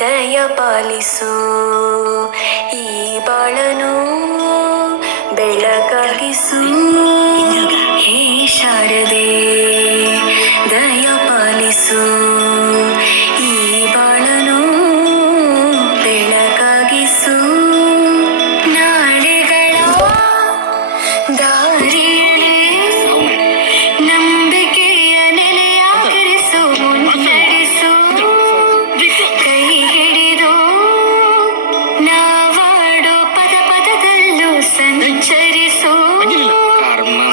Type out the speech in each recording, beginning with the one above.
ದಯ ಪಾಲಿಸು ಈ ಬಾಳನು ಬೆಳಕಾಗಿಸು. ಹೇ ಶಾರದೆ ದಯ ಪಾಲಿಸು ಈ ಬಾಳನು ಬೆಳಕಾಗಿಸು. ನಾಳೆಗಳ ದಾರಿಯಲ್ಲಿ ನಂಬಿಕೆಯ ನೆಲೆಯಾಗಿರಿಸು. ಮುನ್ನಡೆಸು ಕೈ ಹಿಡಿದು ನಾವಾಡೋ ಪದ ಪದದಲ್ಲೂ ಸಂಚರಿಸು.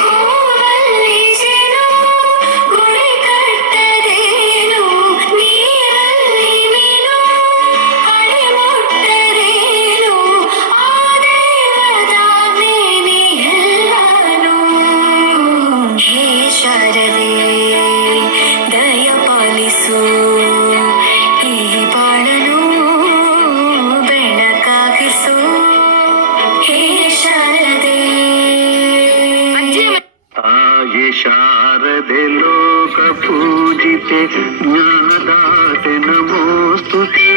ಹೂವಲ್ಲಿ ಜೇನು ಗುಡಿ ಕಟ್ಟದೇನು, ನೀರಲ್ಲಿ ಮೀನು ಹಣೆ ಮುಟ್ಟದೇನು, ಆ ದೇವದ ಮೇನೆ ಎಲ್ಲಾನು. ಹೇ ಶಾರದೆ ದಯ ಪಾಲಿಸು ಈ ಬಾಳನು ಬೆಳಕಾಗಿಸು. ಹೇ ಶಾರದೆ ತಾಯಿ ಶಾರದೆ ಲೋಕ ಪೂಜಿತೆ ಜ್ಞಾನದಾತೆ ನಮೋಸ್ತುತೆ.